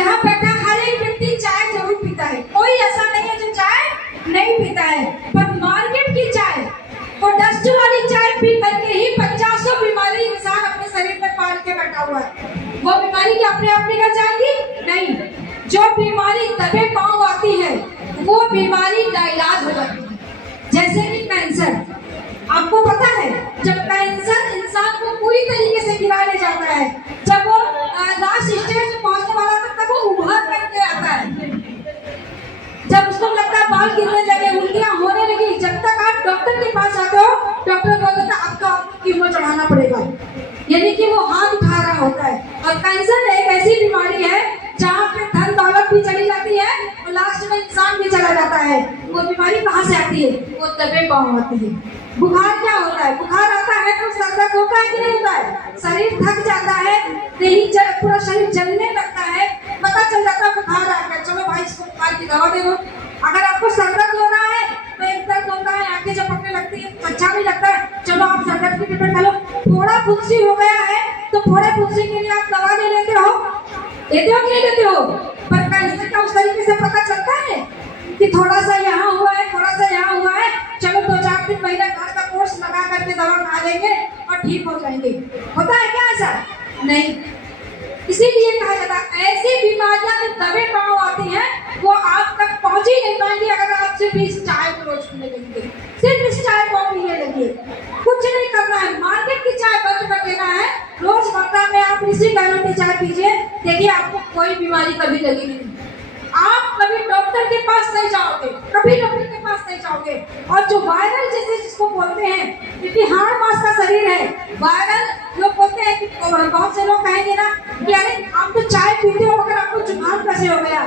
यहाँ बैठा हर एक व्यक्ति चाय जरूर पीता है, कोई ऐसा नहीं है जो चाय नहीं पीता है। पर मार्केट की चाय, वो डस्ट वाली चाय पी करके ही 50 बीमारी इंसान अपने शरीर में पाल के बैठा हुआ है। वो बीमारी क्या अपने आप निकल जाएगी? नहीं। जो बीमारी दबे पांव आती है वो बीमारी लाइलाज हो जाती है। जैसे कि कैंसर, आपको पता है जब कैंसर इंसान को पूरी तरीके से गिरा ले जाता है, जब वो लास्ट स्टेज में पहुंचने वाला था, तब वो उभर करके आता है। जब उसको लगता है बाल गिरने लगे, उल्टियां होने लगी, जब तक आप डॉक्टर के पास आते हो, डॉक्टर बोलता है आपको कीमो चढ़ाना पड़ेगा, यानी कि वो हाथ उठा रहा होता है। और कैंसर एक ऐसी बीमारी है जहाँ पे धन दौलत भी चली जाती है और लास्ट में इंसान भी चला जाता है। वो बीमारी कहाँ से आती है? वो दबे पांव आती है। बुखार क्या होता है? बुखार आता है तो सर दर्द होता है कि नहीं होता है? शरीर थक जाता है, नहीं पूरा शरीर जलने लगता है, पता चल जाता है बुखार आ गया, चलो भाई इसको बुखार की दवा दे दो। अगर आपको सर दर्द हो रहा है तो एक दर्द होता है, आंखें झपकने लगती है, अच्छा नहीं लगता है, चलो आप सर दर्द की ट्रीटमेंट कर लो। थोड़ा फुंसी हो गया है तो थोड़े फुंसी के लिए आप दवा ले लेते हो कि नहीं लेते हो? पर कैंसर का उस तरीके से पता चलता है कि थोड़ा सा यहाँ हुआ है, थोड़ा सा यहाँ हुआ है, चलो 2-4 दिन महीना घर का कोर्स लगा करके दवा खा लेंगे और ठीक हो जाएंगे। होता है क्या ऐसा? नहीं। इसीलिए कहा जाता है ऐसी बीमारियां जो दबे पांव आती हैं वो आप तक पहुंच ही नहीं पाएंगी अगर आप सिर्फ इस चाय को रोज पीने लगेंगे, सिर्फ इस चाय को पीने लगिए। कुछ नहीं करना है, मार्केट की चाय बंद कर देना है, रोजमर्रा में आप इसी गैलन की चाय पीजिए, देखिए आपको कोई बीमारी कभी लगेगी नहीं। आप कभी डॉक्टर के पास नहीं जाओगे, कभी डॉक्टर के पास नहीं जाओगे। और जो वायरल जैसे जिसको बोलते हैं, क्योंकि हाड़ मांस का शरीर है, वायरल लोग बोलते हैं कि बहुत से लोग कहेंगे ना कि अरे आप तो चाय पीते हो मगर आपको जुकाम कैसे हो गया?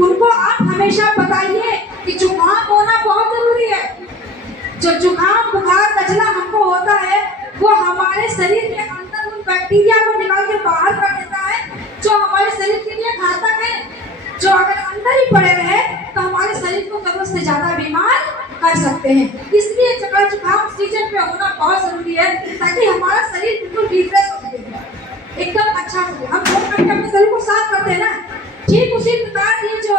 उनको आप हमेशा बताइए कि जुकाम होना बहुत जरूरी है। जो जुकाम बुखार नजला हमको होता है वो हमारे शरीर के अंदर उन बैक्टीरिया को निकाल के बाहर कर देता है जो हमारे शरीर के लिए घातक है, जो अगर अंदर ही पड़े रहे तो हमारे शरीर को जरूरत से ज्यादा बीमार कर सकते हैं। इसलिए जगह जुकाम सीजन पे होना बहुत जरूरी है ताकि हमारा शरीर बिल्कुल रिफ्रेश हो जाए, एकदम अच्छा हो। हम लोग करके अपने शरीर को साफ करते हैं ना, ठीक उसी प्रकार ये जो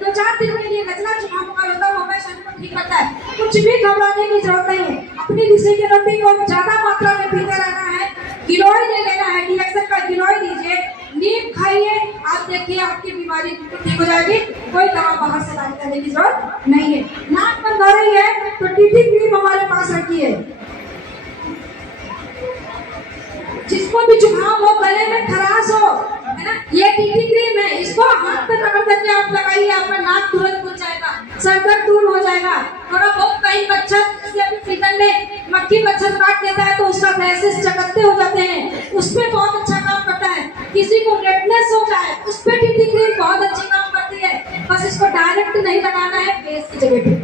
2-4 दिन में ये नजला जुकाम बुखार होता है वो हमारे शरीर को ठीक करता है। कुछ भी घबराने की जरूरत नहीं है, अपनी किसी की रोटी को ज्यादा मात्रा में पीते रहना है, गिलोय ले लेना है, डीएक्सएल का गिलोय लीजिए, नीम खाइए, आप देखिए आपकी बीमारी बिल्कुल ठीक हो जाएगी, कोई दवा बाहर से लाने करने की जरूरत नहीं है। नाक बंद हो रही है तो टीटी क्रीम हमारे पास रखी है, जिसको भी जुकाम हो, गले में खराश हो, है ना, ये टीटी क्रीम है, इसको हाथ पे रगड़ करके आप लगाइए, आपका नाक तुरंत खुल जाएगा, सर दर्द दूर हो जाएगा। थोड़ा बहुत कई मच्छर जैसे अभी सीजन में मक्खी मच्छर काट देता है तो उसका रैशेस चकत्ते हो जाते हैं, उस पे बहुत अच्छा काम करता है। किसी को रेडनेस हो जाए उस पे टीटी क्रीम बहुत अच्छी काम करती है। बस इसको डायरेक्ट नहीं लगाना है फेस की जगह पे,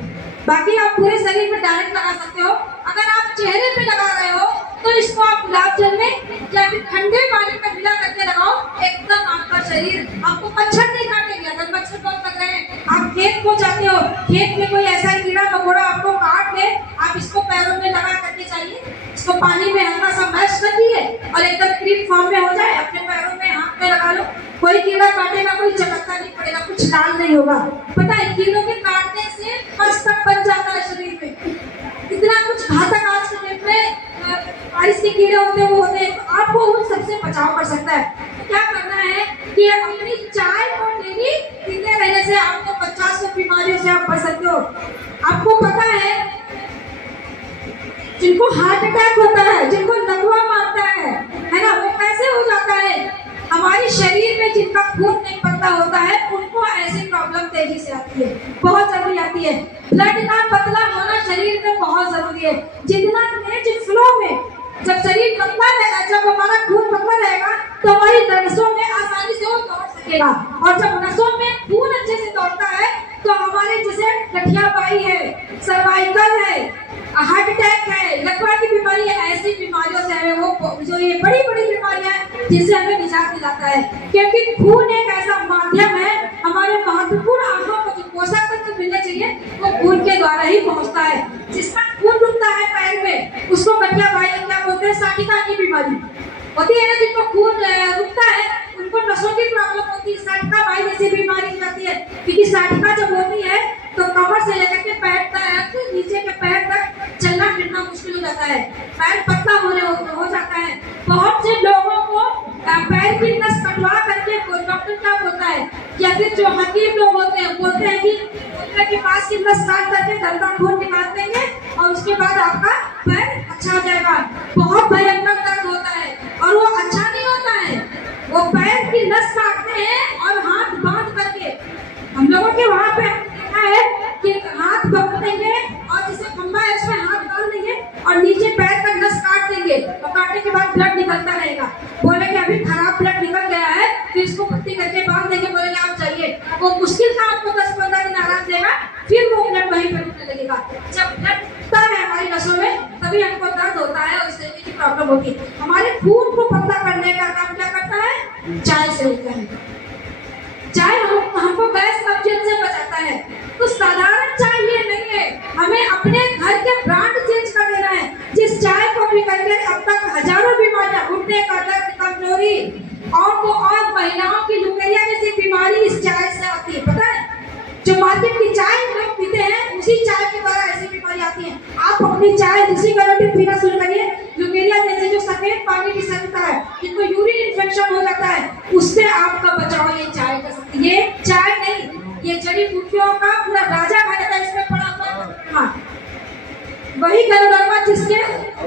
बाकी आप पूरे शरीर में डायरेक्ट लगा सकते हो। अगर आप चेहरे पे लगा रहे हो तो इसको आप गुलाब जल में या फिर ठंडे पानी में मिला करके लगाओ, एकदम आपका शरीर, आपको मच्छर नहीं काटेंगे। अगर मच्छर बहुत लग रहे हैं, आप खेत को जाते हो, खेत में कोई ऐसा कीड़ा मकोड़ा आपको काट ले, आप इसको पैरों में लगा करके जाइए, इसको पानी में हल्का सा मैश कर दिए और एकदम क्रीम फॉर्म में हो जाए, अपने पैरों में हाथ में लगा लो, कोई कीड़ा काटेगा, कोई चमकता नहीं पड़ेगा, कुछ लाल नहीं होगा। पता है कीड़ों के काटने से मस्तक बन जाता है शरीर में, इतना कुछ घातक आज के डेट में बारिश के कीड़े होते हैं वो होते हैं, तो आपको उन सबसे बचाव कर सकता है। तो क्या करना है कि अपनी चाय को डेली पीते रहने से आपको 50 बीमारियों से आप बच सकते हो। आपको पता है जिनको हार्ट अटैक होता है, जिनको लकवा मारता है ना, वो कैसे हो जाता है? हमारे शरीर में जिनका खून नहीं बनता होता है उनको ऐसी प्रॉब्लम तेजी से आती है, बहुत जल्दी आती है। ब्लड का पतला होना शरीर में बहुत जरूरी है। जितना तेज फ्लो में जब शरीर पतला रहेगा, जब हमारा खून पतला रहेगा तो हमारी नसों में आसानी से वो दौड़ सकेगा, और जब नसों में खून अच्छे से दौड़ता है तो हमारे जैसे गठिया पाई है, सर्वाइकल है, हार्ट अटैक है, लकवा की बीमारी है, ऐसी बीमारियों से हमें वो जो ये बड़ी बड़ी बीमारियां हैं जिनसे हमें निजात दिलाता है। क्योंकि खून एक ऐसा माध्यम है, हमारे महत्वपूर्ण अंगों को जो पोषक तत्व मिलने चाहिए वो खून के द्वारा ही पहुंचता है। जिसका खून रुकता है पैर में उसको गठिया पाई क्या बोलते हैं, साटिका की बीमारी होती है ना, जिनको खून रुकता है उनको नसों की प्रॉब्लम होती है, साटिका भाई जैसी बीमारी हो जाती है, क्योंकि साटिका जब होती है तो कमर से लेकर के पैर तक, नीचे के पैर तक चलना फिरना मुश्किल हो जाता है, पैर पतला हो जाता है। बहुत से लोगों को पैर की नस कटवा करके डॉक्टर क्या बोलता है, या फिर जो हकीम लोग होते हैं बोलते हैं कि पास की नस काट करके गंदा खून निकाल देंगे और उसके बाद आपका पैर अच्छा हो जाएगा। बहुत भयंकर दर्द होता है और वो अच्छा नहीं होता है। वो पैर की नस काटते हैं और हाथ बांध करके, हम लोगों के वहाँ पे देखा है कि हाथ बांध देंगे और जिसे खंभा है उसमें हाथ डाल देंगे और नीचे पैर का नस काट देंगे और काटने के बाद ब्लड निकलता रहेगा। बोलेंगे अभी खराब ब्लड निकल गया है, फिर इसको पट्टी करके बांध देंगे, बोलेंगे आप जाइए। वो मुश्किल था आपको 10-15 दिन आराम देगा, फिर वो ब्लड वहीं पर उठने लगेगा। जब ब्लड उठता है हमारी नसों में तभी हमको दर्द होता है और इस तरीके की प्रॉब्लम होती है। हमारे खून को पतला करने का काम क्या करता है? चाय से होता है। चाय हमको गैस कब्जियत से बचाता है। तो साधारण चाय ये नहीं है, हमें अपने घर के ब्रांड चेंज कर देना है। जिस चाय को पी करके अब तक हजारों बीमारियां, घुटने का दर्द, कमजोरी और महिलाओं की लुकेरिया जैसी बीमारी इस चाय से आती है, पता है? जो मार्केट की चाय लोग पीते हैं उसी चाय के द्वारा ऐसी बीमारी आती है। आप अपनी चाय दूसरी घंटे पीना शुरू करिए, लुकेरिया जैसे जो सफेद पानी की सकता है, जिनको यूरिन इन्फेक्शन हो जाता है, उससे आपका बचाव ये चाय कर सकती है। ये चाय नहीं, ये जड़ी बूटियों का पूरा राजा बना था इसमें पड़ा हुआ। हाँ, वही गंधर्व जिसके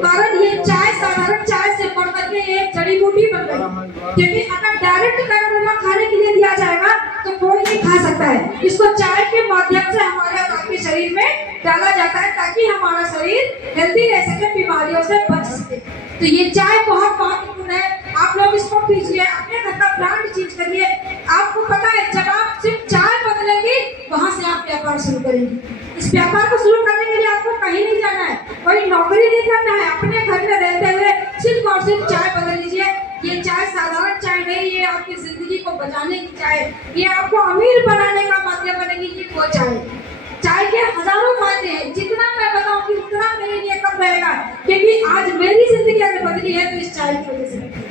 कारण ये चाय साधारण चाय से बढ़ करके ये जड़ी बूटी बन गई। क्योंकि अगर डायरेक्ट गंधर्व खाने के लिए दिया जाएगा तो कोई नहीं खा सकता है। इसको चाय के माध्यम से हमारे आपके शरीर में डाला जाता है ताकि हमारा शरीर हेल्दी रह सके, बीमारियों से बच सके। तो ये चाय बहुत महत्वपूर्ण है। आप लोग इसको पीजिए, अपने घर का ब्रांड चेंज करिए। आपको पता है जब आप सिर्फ चाय बदलेंगे वहां से आप व्यापार शुरू करेंगे। इस व्यापार को शुरू करने के लिए आपको कहीं नहीं जाना है, कोई नौकरी नहीं करना है, अपने घर में रहते हुए सिर्फ और सिर्फ चाय बदल लीजिए। ये चाय साधारण चाय नहीं, ये आपकी जिंदगी को बचाने की चाय, ये आपको अमीर बनाने का माध्यम बनेगी। ये वो चाय के हजारों फायदे हैं, जितना मैं बताऊंगी उतना मेरे लिए कम रहेगा, क्योंकि आज मेरी जिंदगी अगर बदली है तो इस चाय की वजह से।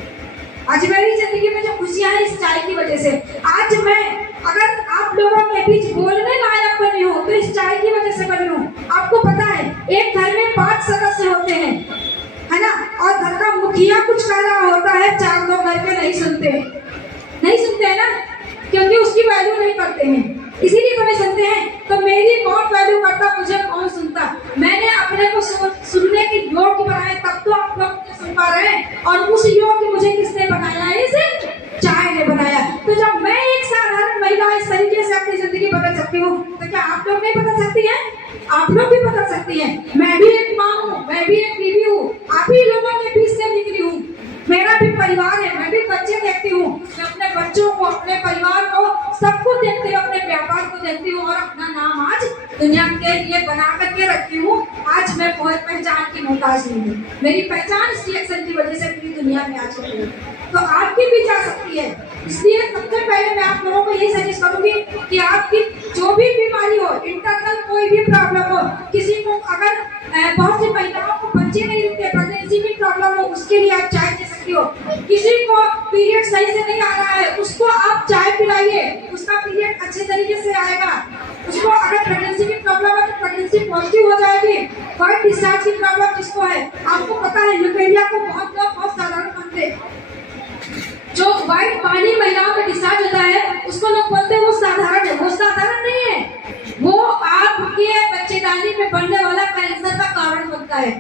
आज मेरी जिंदगी में जो खुशियां हैं इस चाय की वजह से। आज मैं अगर आप लोगों के बीच बोलने लायक बनी हूँ तो इस चाय की वजह से बनी हूँ। आपको पता है एक घर में 5 सदस्य होते हैं, है ना, और घर का मुखिया कुछ कह रहा होता है, 4 लोग घर के नहीं सुनते हैं ना, क्योंकि उसकी वैल्यू नहीं करते हैं, इसीलिए तो नहीं सुनते हैं। तो मेरी कौन वैल्यू करता, मुझे कौन सुनता? मैंने अपने को सुनने की योग्य बनाया, तब तो आप लोग मुझे सुन पा रहे हैं। और उस योग्य मुझे किसने बनाया है? इसे चाय ने बनाया। तो जब मैं एक साधारण महिला इस तरीके से अपनी जिंदगी बदल सकती हूँ तो क्या आप लोग नहीं बदल सकती हैं? आप लोग भी बदल सकती हैं। मैं भी एक माँ हूँ, मैं भी एक बीवी हूँ, आप ही लोगों के बीच से निकली हूँ। मेरा भी परिवार है, मैं भी बच्चे देखती हूँ, मैं अपने बच्चों को, अपने परिवार को, सबको देखती हूँ, अपने व्यापार को देखती हूँ और अपना नाम आज दुनिया के लिए बना करके रखती हूँ। आज मैं बहुत पहचान की मोहताज नहीं हूँ, मेरी पहचान इस रिएक्शन की वजह से पूरी दुनिया में आ चुकी है। तो आपकी भी जा सकती है। इसलिए सबसे पहले मैं आप लोगों को यही सजेस्ट करूंगी कि आपकी जो भी बीमारी हो, इंटरनल कोई भी प्रॉब्लम हो, किसी को अगर बहुत सी महिलाओं को बच्चे नहीं होते, प्रेगनेंसी की प्रॉब्लम हो, उसके लिए आप चाय दे सकती हो। किसी को पीरियड सही से नहीं आ रहा है, उसको आप चाय पिलाइए, उसका पीरियड अच्छे तरीके से आएगा। उसको अगर प्रेगनेंसी की प्रॉब्लम है तो प्रेगनेंसी पॉजिटिव हो जाएगी। व्हाइट डिस्चार्ज की प्रॉब्लम जिसको है, आपको पता है ल्यूकेरिया को बहुत लोग बहुत साधारण मानते हैं। जो व्हाइट पानी महिलाओं का डिस्चार्ज होता है उसको लोग बोलते हैं वो साधारण है। वो साधारण नहीं है, वो आपके बच्चेदानी में बढ़ने वाला कैंसर का कारण बनता है,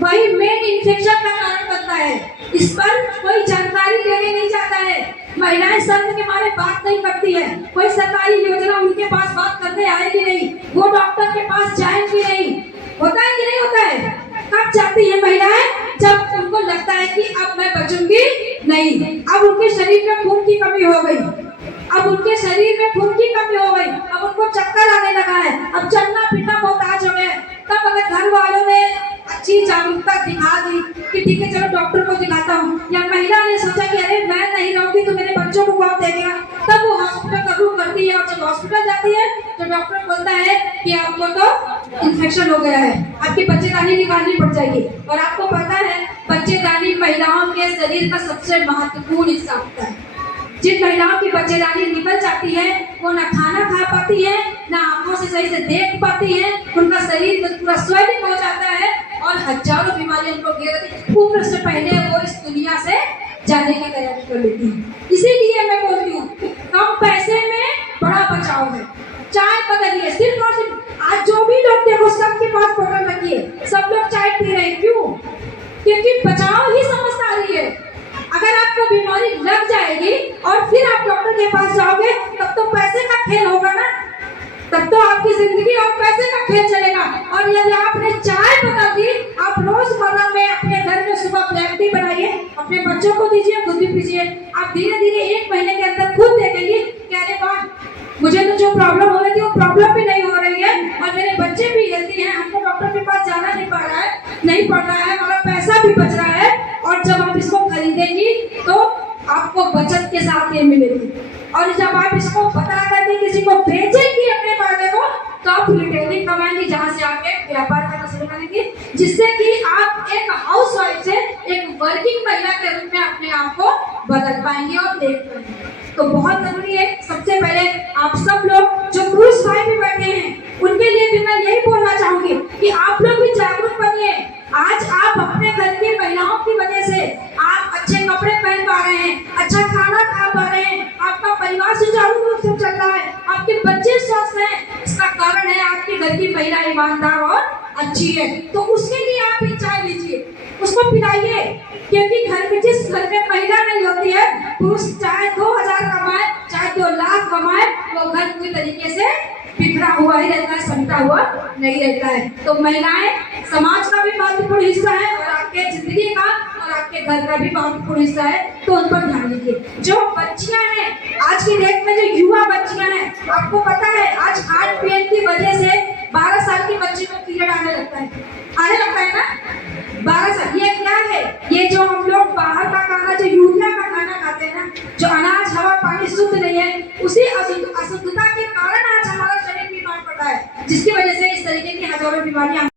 वही मेन इन्फेक्शन का कारण बनता है। इस पर कोई जानकारी देने नहीं जाता है। महिलाएं शर्म के मारे बात नहीं करती है, कोई सरकारी योजना उनके पास बात करने आएगी नहीं, वो डॉक्टर के पास जाएंगी नहीं। होता है कि नहीं होता है? कब जाती है महिलाएं? जब उनको लगता है कि अब मैं बचूंगी नहीं, अब उनके शरीर में खून की कमी हो गई, अब उनके शरीर में खून की कमी हो गई, अब उनको चक्कर आने लगा है, अब चलना फिरना मोहताज हो गए। तब अगर घर वालों ने अच्छी जागरूकता दिखा दी कि ठीक है चलो डॉक्टर को दिखाता हूँ, या महिला ने सोचा कि अरे मैं नहीं रहूंगी तो मेरे बच्चों को कौन देखेगा, तब वो हॉस्पिटल का रुख करती है। और जब हॉस्पिटल जाती है तो डॉक्टर बोलता है कि आपको तो इन्फेक्शन हो गया है, आपकी बच्चेदानी निकालनी पड़ जाएगी। और आपको पता है बच्चेदानी महिलाओं के शरीर का सबसे महत्वपूर्ण हिस्सा होता है। जिन महिलाओं की बच्चेदानी निकल जाती है वो ना खाना खा पाती है, ना आंखों से सही से देख पाती है, उनका शरीर पूरा स्वेलिंग हो जाता है और हजारों बीमारियां उनको घेर लेती है। उम्र से पहले वो इस दुनिया से जाने की तैयारी कर लेती है। इसीलिए मैं बोलती हूँ कम पैसे में बड़ा बचाव है। चाय बदलिए, सिर्फ और सिर्फ आज जो भी लोग देखो सबके पास बोतल रखी है, सब लोग चाय पी रहे हैं। क्यों? क्योंकि बचाव ही समझदारी है। अगर आपको बीमारी लग जाएगी और फिर आप डॉक्टर के पास जाओगे तब तो पैसे का खेल होगा ना, तब तो आपकी जिंदगी और पैसे का खेल चलेगा। और यदि आपने चाय बता दी, आप रोजमर्रा में अपने घर में सुबह ब्लैक टी बनाइए, अपने बच्चों को दीजिए, खुद भी पीजिए। आप धीरे धीरे 1 महीने के अंदर खुद देखेंगे कि अरे वाह, मुझे तो जो प्रॉब्लम हो रही थी वो प्रॉब्लम भी नहीं हो रही है और मेरे बच्चे भी हेल्दी हैं। हमको डॉक्टर के पास जाना नहीं पड़ रहा है, नहीं पड़ रहा है, हमारा पैसा भी बच रहा है। और जब आप इसको खरीदेंगी तो आपको बचत के साथ ये मिलेगी। और जब आप इसको बता करके किसी को बेचेंगी अपने फायदे को, तो आप रिटेलिंग कमाएंगे, जहाँ से आप एक व्यापार करना शुरू करेंगे, जिससे कि आप एक हाउसवाइफ से एक वर्किंग महिला के रूप में अपने आप को बदल पाएंगे और देख पाएंगे। तो बहुत जरूरी है, सबसे पहले आप सब लोग जो पुरुष भाई भी बैठे हैं उनके लिए भी मैं यही बोलना चाहूंगी कि आप लोग भी जागरूक बनिए। आज आप अपने घर की महिलाओं की वजह से आप अच्छे कपड़े पहन पा रहे हैं, अच्छा खाना खा पा रहे हैं, आपका परिवार सुचारू रूप से चल रहा है, आपके बच्चे स्वस्थ हैं। इसका कारण है आपके घर की महिला ईमानदार और अच्छी है। तो उसके लिए आप ये चाय लीजिए, उसको पिलाइए, क्योंकि घर में जिस घर में महिला नहीं होती है, पुरुष चाहे 2000 कमाए चाहे 2 लाख कमाए, वो घर पूरी तरीके से बिखरा हुआ ही रहता है, समटा हुआ नहीं रहता है। तो महिलाएं समाज का भी महत्वपूर्ण हिस्सा है और आपके जिंदगी का और आपके घर का भी महत्वपूर्ण हिस्सा है। तो उन पर ध्यान दीजिए। जो बच्चियां हैं आज की डेट में, जो युवा बच्चियां हैं, आपको पता है आज हार्ट पेन की वजह से 12 साल की बच्ची को पीरियड आने लगता है ना 12 साल। ये क्या है? ये जो हम लोग बाहर का खाना, जो यूरिया का खाना खाते हैं ना, जो अनाज हवा पानी शुद्ध नहीं है, उसी अशुद्धता के कारण आज हमारा शरीर बीमार पड़ रहा है, जिसकी वजह से इस तरीके की हजारों बीमारियां